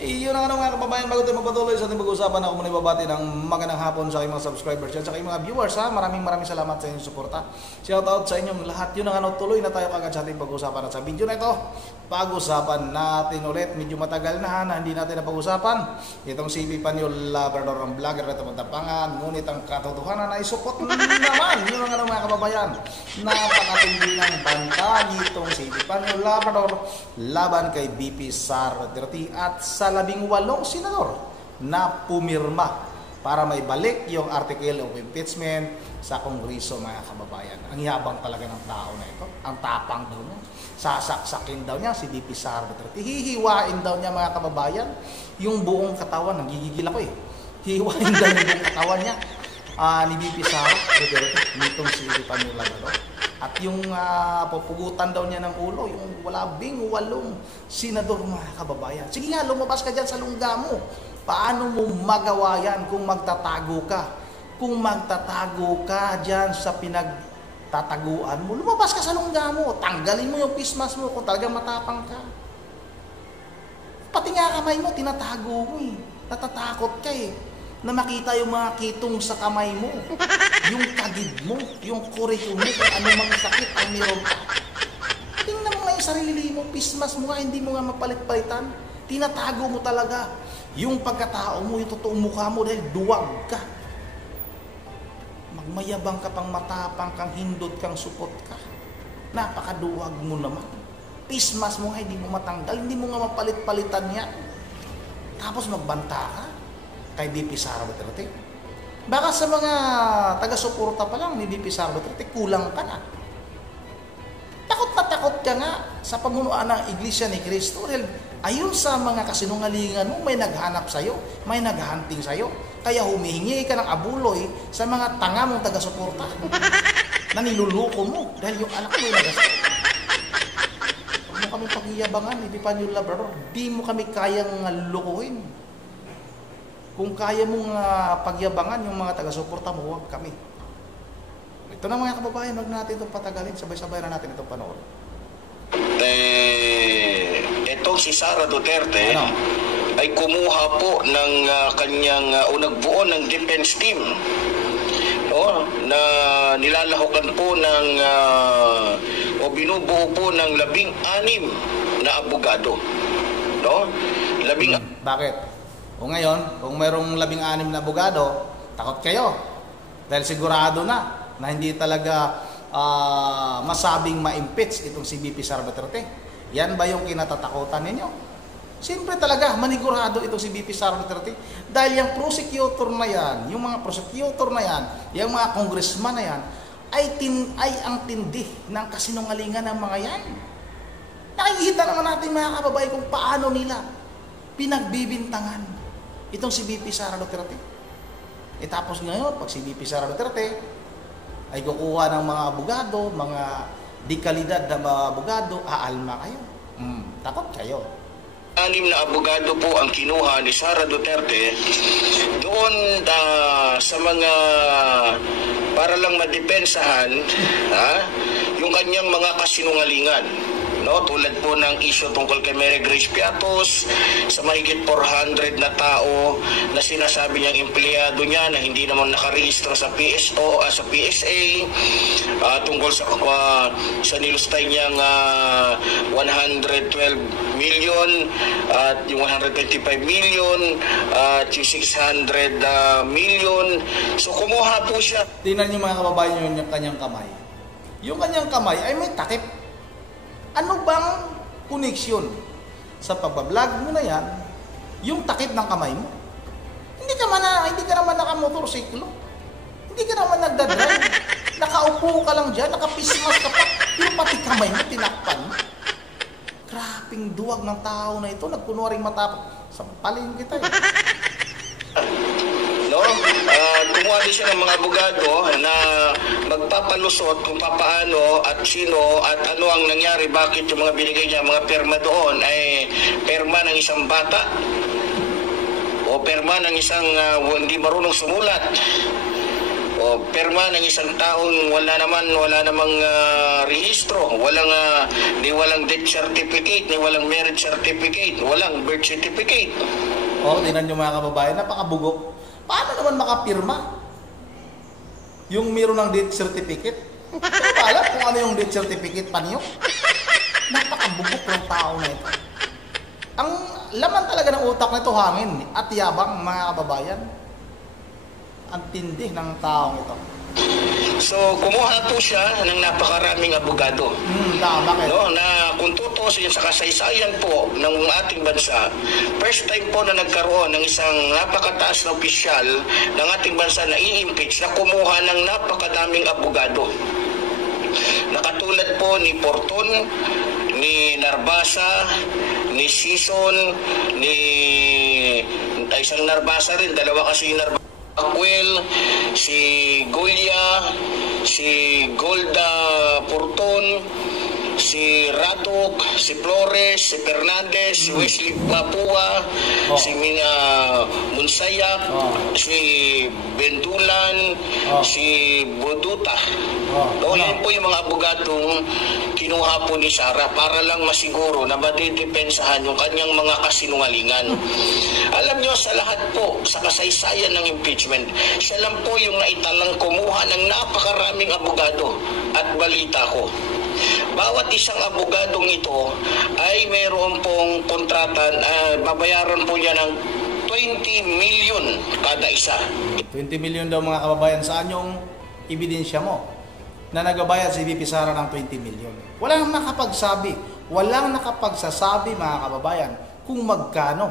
Iyon ang mga kababayan, bago tayo magpatuloy sa ating pag-uusapan, ako muna ibabati ng magandang hapon sa aking mga subscribers at sa aking mga viewers ha. Maraming salamat sa inyong suporta. Shout out sa inyong lahat. Yun ang tuloy na tayo kagad sa ating pag-uusapan. At sa video na ito, pag-usapan natin ulit. Medyo matagal na hindi natin napag-usapan itong si Epifanio Labrador, ang vlogger na Tapangan. Ngunit ang katotohanan ay support naman. Yun ang mga kababayan, napakatindi ng banta nitong si Epifanio Labrador laban kay BP Sara Duterte at sa 18 senador na pumirma para may balik yung article of impeachment sa Kongreso, mga kababayan. Ang yabang talaga ng tao na ito. Ang tapang daw niya. Sasaksakin daw niya si BP Sara Duterte. Hihiwain daw niya, mga kababayan, yung buong katawan. Nagigigil ako eh. Hihiwain daw yung buong katawan niya ni BP Sara Duterte nitong si Epifanio Labrador. At yung pupugutan daw niya ng ulo, yung 18 senador, mga kababayan. Sige nga, lumabas ka dyan sa lungga mo. Paano mo magawa yan kung magtatago ka? Kung magtatago ka dyan sa pinagtataguan mo, lumabas ka sa lungga mo. Tanggalin mo yung pismas mo kung talagang matapang ka. Pati nga kamay mo, tinatago mo eh. Natatakot ka eh na makita yung mga kitong sa kamay mo, yung kagid mo, yung kurikul mo, kung ano mang sakit ang meron ka. Tingnan mo nga yung sarili mo, pismas mo nga, hindi mo nga mapalit-palitan. Tinatago mo talaga yung pagkatao mo, yung totoong mukha mo dahil duwag ka. Magmayabang ka pang matapang kang hindot kang supot ka. Napakaduwag mo naman. Pismas mo nga, hindi mo matanggal, hindi mo nga mapalit-palitan yan. Tapos magbanta ka kay BP Sara Duterte. Baka sa mga taga-suporta pa lang ni BP Sara Duterte, kulang ka na. Takot na takot ka nga sa pamunuan ng Iglesia ni Cristo. Dahil ayon sa mga kasinungalingan mo, may naghanap sa'yo, may naghahunting sa'yo. Kaya humihingi ka ng abuloy sa mga tanga mong taga-suporta na niluluko mo dahil yung anak mo ay nagasakit. Huwag mo kami pagyabangan, Epifanio Labrador. Di mo kami kayang lukuhin. Kung kaya mong pagyabangan yung mga taga-suporta mo, huwag kami. Ito na, mga kababayan, huwag natin itong patagalin. Sabay-sabay na natin itong panoorin. Itong si Sara Duterte ay kumuha po ng kanyang nagbuo ng defense team na nilalahukan po ng o binubuo po ng 16 na abogado. Bakit? O ngayon, kung mayroong 16 na abogado, takot kayo. Dahil sigurado na hindi talaga masabing ma-impeach itong si BP Sara Duterte. Yan ba yung kinatatakutan ninyo? Siyempre talaga, manigurado itong si BP Sara Duterte. Dahil yung prosecutor na yan, yung mga prosecutor na yan, yung mga congressman na yan, ay ang tindi ng kasinungalingan ng mga yan. Nakikita naman natin, mga kababayan, kung paano nila pinagbibintangan itong si BP Sara Duterte. Tapos ngayon, pag si BP Sara Duterte ay kukuha ng mga abogado, mga di kalidad na mga abogado, aalma kayo. Takot kayo. 6 na abogado po ang kinuha ni Sara Duterte doon sa mga para lang madepensahan yung kanyang mga kasinungalingan. Tulad po ng issue tungkol kay Mary Grace Piatos, sa mahigit 400 na tao na sinasabi niyang empleyado niya na hindi naman nakarehistro sa PSO, sa PSA, tungkol sa nilustay niyang 112 million at yung 125 million at yung 600 million. So kumuha po siya. Tingnan niyo, mga kababayan, yung kanyang kamay. Yung kanyang kamay ay may takip. Ano bang koneksyon sa pagbablog mo na yan, yung takip ng kamay mo? Hindi ka naman nakamotorsiklo. Hindi ka naman nagdadrive. Nakaupo ka lang dyan, nakapismas ka pa. Yung pati kamay mo, tinakpan mo. Grabing duwag ng tao na ito. Nagkunwaring matapang. Sampalin kita eh. Kumuha din siya ng mga abogado na magpapalusot kung papaano at sino at ano ang nangyari, bakit yung mga binigay niya, mga perma doon ay perma ng isang bata o perma ng isang hindi marunong sumulat o perma ng isang taong wala namang rehistro, walang death certificate, ni walang marriage certificate, walang birth certificate. Tingnan nyo mga kababayan, napakabugok. Paano naman makapirma yung meron ng death certificate? Hindi ba alam kung ano yung death certificate pa niyo? Napakabugok ng tao na ito. Ang laman talaga ng utak nito hangin at yabang mga kababayan. Ang tindi ng taong ito. So, kumuha po siya ng napakaraming abogado. Bakit? No, na kung tutusin sa kasaysayan po ng ating bansa, first time po na nagkaroon ng isang napakataas na opisyal ng ating bansa na i-impeach na kumuha ng napakadaming abogado. Nakatulad po ni Porton, ni Narbasa, ni Sison, ni isang Narbasa rin, dalawa kasi Narbasa. Aquel, si Golia, si Golda Porton, si Radok, si Flores, si Fernandez, si Wesley Papua, si Munsayak, si Bendulan, si Boduta. Yan po yung mga abogadong kinuha po ni Sara para lang masiguro na madidepensahan yung kanyang mga kasinungalingan. Alam nyo, sa lahat po, sa kasaysayan ng impeachment, siya lang po yung naitalang kumuha ng napakaraming abogado at balita ko. Bawat isang abogadong ito ay mayroon pong kontratan, babayaran po niya ng 20 million kada isa. 20 million daw mga kababayan. Saan yung ebidensya mo na nagabayad si VP Sara ng 20 million? Walang nakapagsasabi mga kababayan kung magkano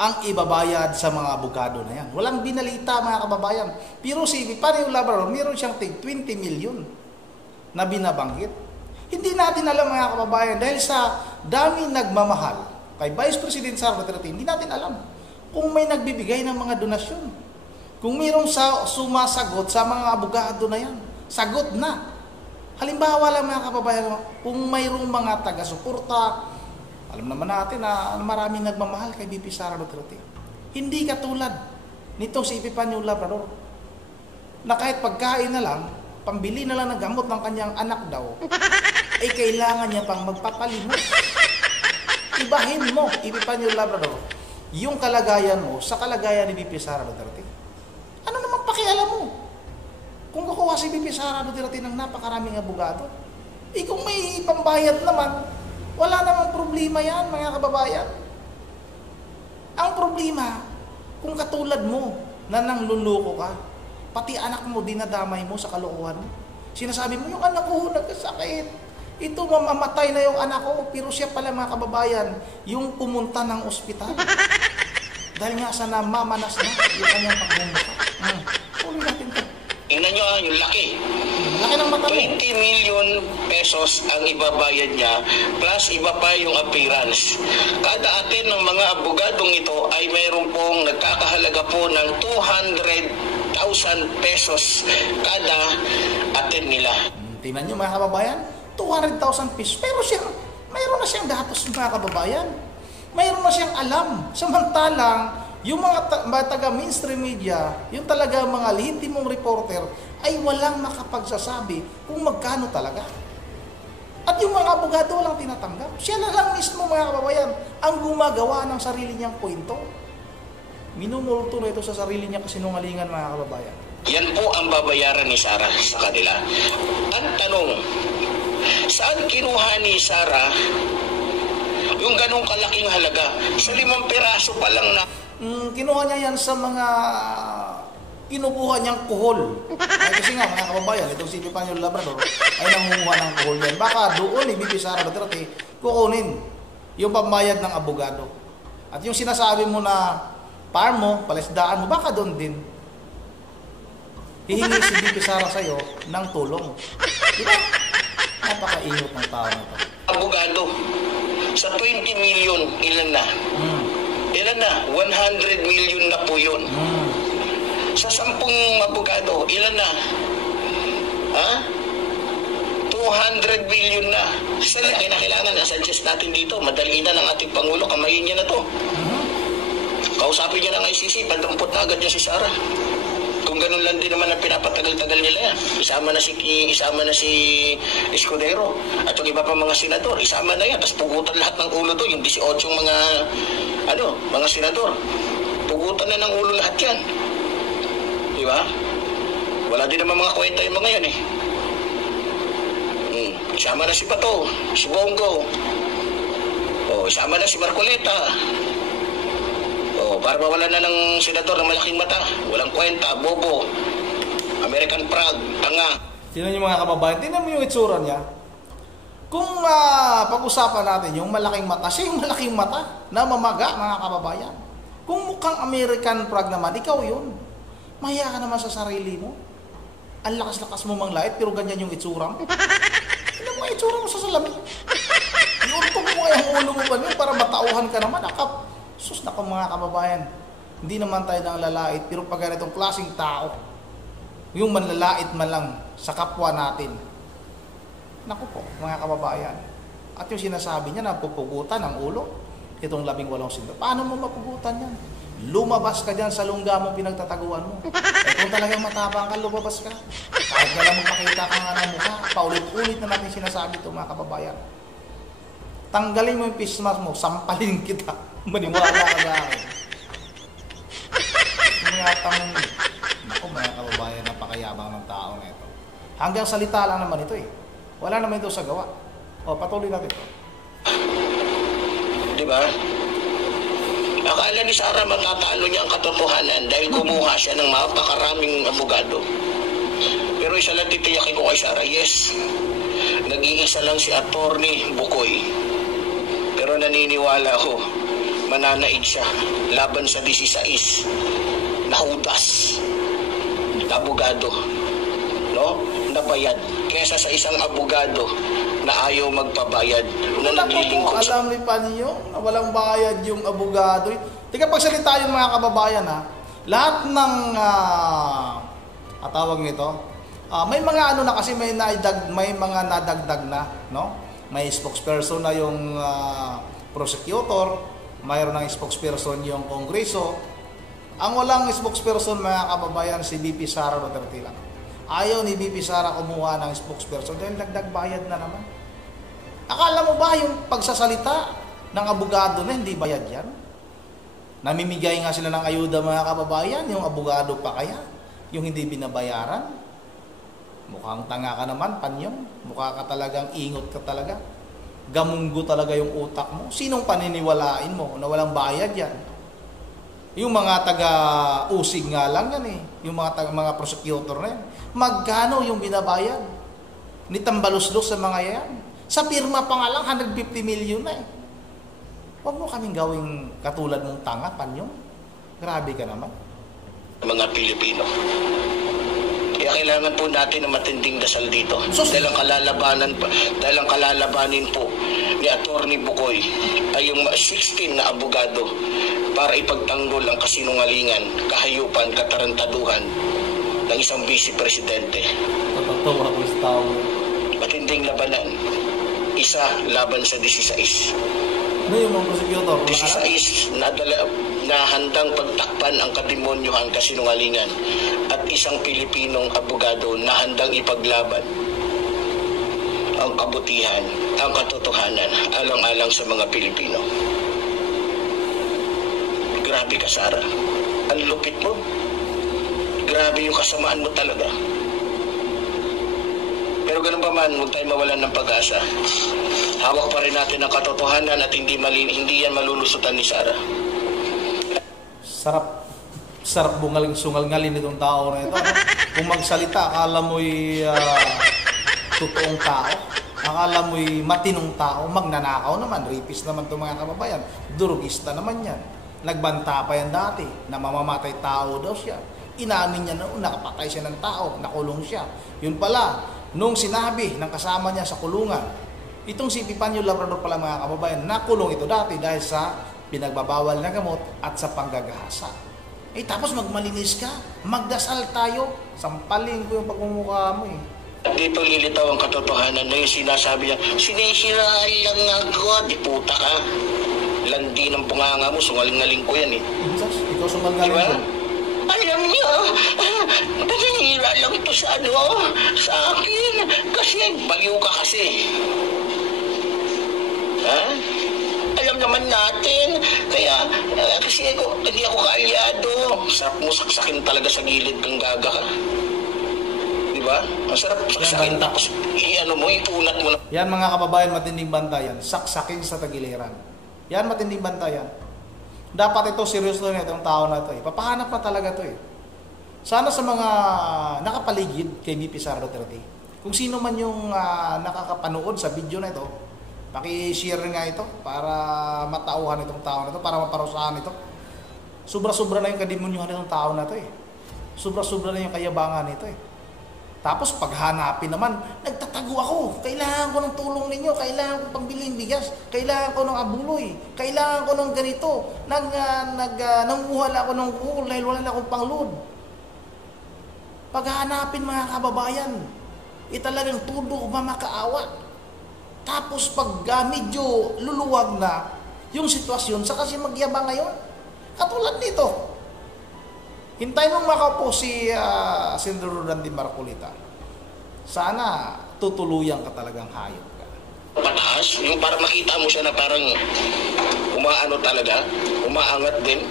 ang ibabayad sa mga abogado na yan. Walang binalita mga kababayan. Pero si VP Labrador, meron siyang 20 million na binabanggit. Hindi natin alam mga kababayan dahil sa dami nagmamahal kay Vice President Sara Duterte, hindi natin alam kung may nagbibigay ng mga donasyon. Kung mayroong sumasagot sa mga abogado na yan, sagot na. Halimbawa lang mga kababayan, kung mayroong mga taga-suporta, alam naman natin na maraming nagmamahal kay VP Sara Duterte. Hindi katulad nitong si Epifanio Labrador na kahit pagkain na lang, pambili na lang ng gamot ng kanyang anak daw, ay kailangan niya pang magpapalimos. Ibahin mo, Epifanio Labrador, yung kalagayan mo sa kalagayan ni VP Sara Duterte. Ano naman pakialam mo? Kung kukuha si VP Sara Duterte ng napakaraming abogado, kung may pambayad naman, wala namang problema yan, mga kababayan. Ang problema, kung katulad mo na nangluloko ka, pati anak mo dinadamay mo sa kalokohan mo. Sinasabi mo, yung anak ko nagkasakit. Ito, mamamatay na yung anak ko. Pero siya pala mga kababayan, yung pumunta ng ospital. Dahil nga sa namamanas na yung kanyang pagmumukha. Ulit natin ito. Tingnan nyo yung laki. Laki ng mata mo. 20 million pesos ang ibabayad niya, plus iba pa yung appearance. Kada atin ng mga abogadong ito ay mayroon pong nagkakahalaga po ng 200,000 pesos kada atin nila. Tingnan nyo mga kababayan, 200,000 pesos. Pero mayroon na siyang datos mga kababayan. Mayroon na siyang alam. Samantalang, yung mga taga-mainstream media, yung talaga mga lehitimong reporter, ay walang makapagsasabi kung magkano talaga. At yung mga abogado walang tinatanggap. Siya na lang mismo mga kababayan ang gumagawa ng sarili niyang kwento. Minumulto na ito sa sarili niya kasinungalingan mga kababayan. Yan po ang babayaran ni Sara sa kanila. Ang tanong, saan kinuha ni Sara yung ganong kalaking halaga? Sa 5 piraso pa lang na kinuha niya yan sa mga kinukuha niyang kuhol. Kasi nga mga kababayan, itong si Epifanio Labrador ay nangunguha ng kuhol yan. Baka doon ni VP Sara Duterte kukunin yung pambayad ng abogado. At yung sinasabi mo na farm mo, palisdaan mo, baka doon din hihingi si VP Sara sa'yo ng tulong. Diba? Napakaingot ng tao na ito. Abogado, sa 20 million, ilan na? Ilan na? 100 million na po yun. Sa 10 abogado, ilan na? 200 million na. Sa laki na kailangan, suggest natin dito, madali na ng ating Pangulo, kamayin niya na to. Kausapin niya ng ICC, padampot na agad niya si Sara. Kung ganun lang din naman ang pinapatagal-tagal nila yan. Isama na si Escudero at yung iba pa mga senador, isama na yan. Tapos pugutan lahat ng ulo doon, yung 18 mga senador. Pugutan na ng ulo lahat yan. Di ba? Wala din naman mga kwenta yung mga yan eh. Isama na si Bato, si Bongo. Isama na si Marcoleta. Para mawala na ng senador ng malaking mata. Walang kwenta, bobo. American Prague, tanga. Tingnan niyo mga kababayan, tingnan mo yung itsura niya. Kung pag-usapan natin yung malaking mata, siya yung malaking mata na mamaga mga kababayan. Kung mukhang American Prague naman, ikaw yun. Mahiya ka naman sa sarili mo. Ang lakas-lakas mo manglait, pero ganyan yung itsura mo. Tingnan mo yung itsura mo sa salamin. Iuntog mo kaya ang ulo mo ba yun para matauhan ka naman, akap. Sus na mga kababayan, hindi naman tayo nang lalait, pero pag ganitong klaseng tao, yung manlalait man lang sa kapwa natin, naku po mga kababayan, at yung sinasabi niya na pupugutan ang ulo, itong 18 senador, paano mo mapugutan yan? Lumabas ka dyan sa lungga mong pinagtataguan mo. Kung talagang matapang ka, lumabas ka. Kahit na lang magpakita ka nga ng mukha, paulit-ulit na natin sinasabi ito mga kababayan. Tanggalin mo yung face mask mo, sampalin kita. Maniwala ka sa akin. Naku mga kababayan, napakayabang ng tao na ito. Hanggang salita lang naman ito eh. Wala naman ito sa gawa. Patuloy natin ito. Diba? Akala ni Sara matatalo niya ang katotohanan dahil kumuha siya ng mapakaraming abogado. Pero isa lang titiyakin ko kay Sara, yes, nag-iisa lang si Attorney Bukoy. Pero naniniwala ako, mananaig siya laban sa 16 na hudas na abogado, no? Na bayad. Kesa sa isang abogado na ayaw magpabayad, na naglilingkod sa... Alam ni Panyo na walang bayad yung abogado. Tika pagsalita yung mga kababayan ha, lahat ng tawag nito, may mga ano na kasi may mga nadagdag na, no? May spokesperson na yung prosecutor, mayroon ng spokesperson yung Kongreso. Ang walang spokesperson mga kababayan, si VP Sara Duterte lang. Ayaw ni VP Sara kumuha ng spokesperson dahil dagdag bayad na naman. Akala mo ba yung pagsasalita ng abogado na hindi bayad yan? Namimigay nga sila ng ayuda mga kababayan, yung abogado pa kaya? Yung hindi binabayaran? Mukhang tanga ka naman, Panyong. Mukha ka talagang ingot ka talaga. Gamunggo talaga yung utak mo. Sinong paniniwalain mo na walang bayad yan? Yung mga taga-usig nga lang yan eh. Yung mga prosecutor na yan. Magkano yung binabayad? Ni tambalos-los sa mga yan. Sa pirma pa nga lang, 150 million na eh. Huwag mo kaming gawing katulad mong tanga, Panyong. Grabe ka naman. Mga Pilipino. Kaya kailangan po natin ng matinding dasal dito. Dahil ang kalalabanin po ni Attorney Bukoy ay yung 16 na abogado para ipagtanggol ang kasinungalingan, kahayupan, katarantaduhan ng isang vice presidente. Totoo ako sa tao. Matinding labanan. Isa laban sa 16. Ano yung mga prosecutor? 16 na handang pagtakpan ang kademonyohan, kasinungalingan at isang Pilipinong abogado na handang ipaglaban ang kabutihan, ang katotohanan, alang-alang sa mga Pilipino. Grabe ka, Sara. Ang lupit mo. Grabe yung kasamaan mo talaga. Pero ganun pa man, huwag tayo mawalan ng pag-asa. Hawak pa rin natin ang katotohanan at hindi yan malulusutan ni Sara. Sarap bungaling-sungal-ngalin itong tao na ito. Kung magsalita, akala mo'y totoong tao. Akala mo'y matinong tao. Magnanakaw naman, rapist naman itong mga kababayan. Durugista naman yan. Nagbanta pa yan dati na mamamatay tao daw siya. Inamin niya noon, nakapatay siya ng tao, nakulong siya. Yun pala, nung sinabi ng kasama niya sa kulungan, itong si Epifanio Labrador pala mga kababayan, nakulong ito dati dahil sa pinagbabawal na gamot at sa panggagahasa. Tapos magmalinis ka, magdasal tayo, sampalin ko yung pagmumukha mo eh. Dito lilitaw ang katotohanan na yung sinasabi niya, sinisiraan lang ako, di puta ka. Landi ng bunganga mo, sungaling-ngaling ko yan eh. Ikaw sungaling-ngaling ko. Alam niyo, nanira lang to sa sa akin. Kasi baliw ka kasi. Ha? Alam naman natin. Kaya, kasi hindi ako kaalyado. Sarap mo saksakin talaga sa gilid kang gaga ka. Diba? Ang sarap saksakin tapos ipunat mo na. Yan mga kababayan, matinding bantayan. Saksakin sa tagiliran. Yan matinding bantayan. Dapat ito, seryoso na itong tao na ito. Papahanap na talaga ito eh. Sana sa mga nakapaligid kay VP Sara Duterte, kung sino man yung nakakapanood sa video na ito, paki-share nga ito para matauhan itong tao na ito, para maparusahan ito. Sobra-sobra na yung kademonyuhan itong tao na ito eh. Sobra-sobra na yung kayabangan nito eh. Tapos paghanapin naman, nagtatago ako. Kailangan ko ng tulong ninyo, kailangan ko pambiling bigas, kailangan ko ng abuloy, kailangan ko ng ganito. Nanguhal ako ng kuhol dahil wala na akong pangload. Paghanapin mga kababayan, talagang tudo mamakaawa. Tapos pag medyo luluwag na yung sitwasyon, saka kasi magyabang ngayon. Katulad nito. Hintayin mong makaupo si Senador Randy Marcolita. Sana tutuluyan ka talagang hayop ka. Pataas, yung para makita mo siya na parang umaano talaga, umaangat din.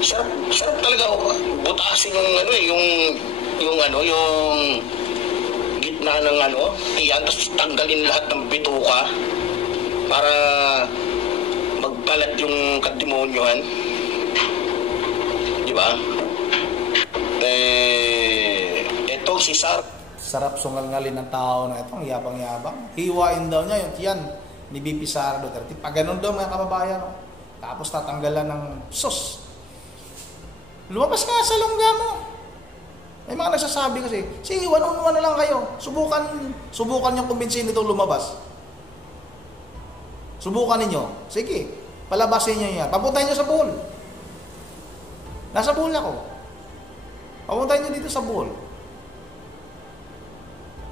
Sarap talaga butasin yung gitna ng iyan, tapos tanggalin lahat ng bituka para magbalat yung kademonyohan. Di ba? Ito si Sar. Sarap sungal-ngalin ng tao na itong yabang-yabang. Hiwain daw niya yung tiyan ni VP Sara Duterte. Pag ganun daw mga kababayan, tapos tatanggalan ng sus. Lumabas ka sa lungga mo. May mga nagsasabi kasi, sige, one-on-one na lang kayo. Subukan yung kumbinsin nito lumabas. Subukan ninyo. Sige, palabasin niyo yan. Papuntahin niyo sa pool. Nasa pool ako. Papuntahin niyo dito sa pool.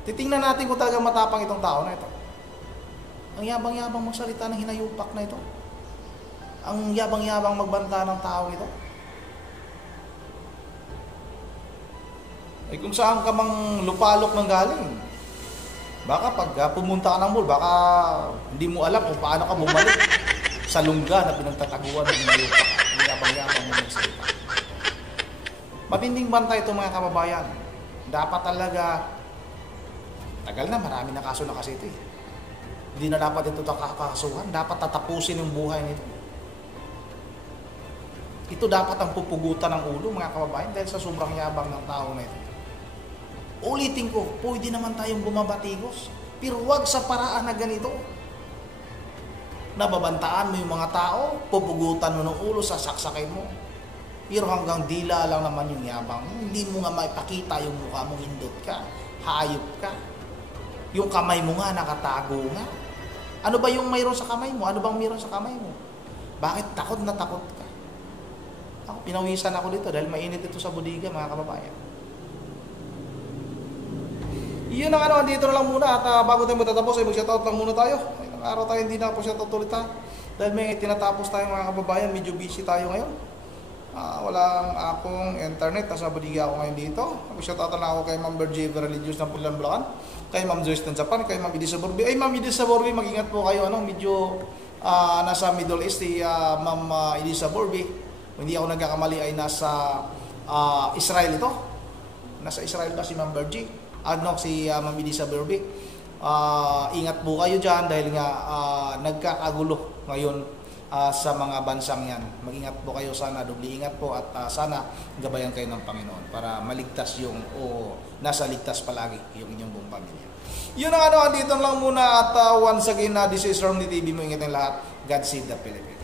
Titingnan natin kung talagang matapang itong tao na ito. Ang yabang-yabang magsalita ng hinayupak na ito. Ang yabang-yabang magbanta ng tao ito. Ay kung saan ka mang lupalok ng galing. Baka pag pumunta ka ng mall, baka hindi mo alam kung paano ka bumalik sa lungga na pinagtataguan ng hinayupak. Ang yabang-yabang mo magsalita. Matinding banta ito mga kababayan. Dapat talaga, tagal na, marami na kaso na kasi ito eh. Hindi na dapat ito kakasuhan. Dapat tatapusin yung buhay nito. Ito dapat ang pupugutan ng ulo mga kababayan dahil sa sobrang yabang ng tao na ito. Ulitin ko, pwede naman tayong bumabatigos. Pero wag sa paraan na ganito. Nababantaan mo yung mga tao, pupugutan mo ng ulo, sasaksakay mo. Pero hanggang dila lang naman yung yabang. Hindi mo nga maipakita yung mukha mo, hindot ka, hayop ka. Yung kamay mo nga, nakatago nga. Ano ba yung mayroon sa kamay mo? Ano bang mayroon sa kamay mo? Bakit takot na takot ka? Ako, pinawisan ako dito dahil mainit ito sa bodega, mga kababayan. Yun ang dito na lang muna. At bago tayo matatapos, ay mag-shoutout lang muna tayo. Ilang araw tayo hindi na po shoutout ulit ha. Dahil may tinatapos tayo mga kababayan, medyo busy tayo ngayon. Walang akong internet, nasa bodega ako ngayon dito. Mag-shoutout na ako kay Ma'am Bergie Religious ng Pulan Bulacan, kay Ma'am Joyce ng Japan, kay Ma'am Idisa Borbi. Ay Ma'am Idisa Borbi, mag-ingat po kayo. Medyo nasa Middle East si Ma'am Idisa Borbi. Hindi ako nagkakamali ay nasa Israel ito. Nasa Israel ba si Ma'am Bergie? Si Ma'am Idisa Borbi. Ingat po kayo dyan dahil nga nagkakagulo ngayon sa mga bansang yan. Mag-ingat po kayo sana, doble ingat po at sana gabayan kayo ng Panginoon para maligtas nasa ligtas palagi yung inyong buong pamilya. Yun ang dito lang muna at once again, this is Romney TV mo, ingat ang lahat. God save the Philippines.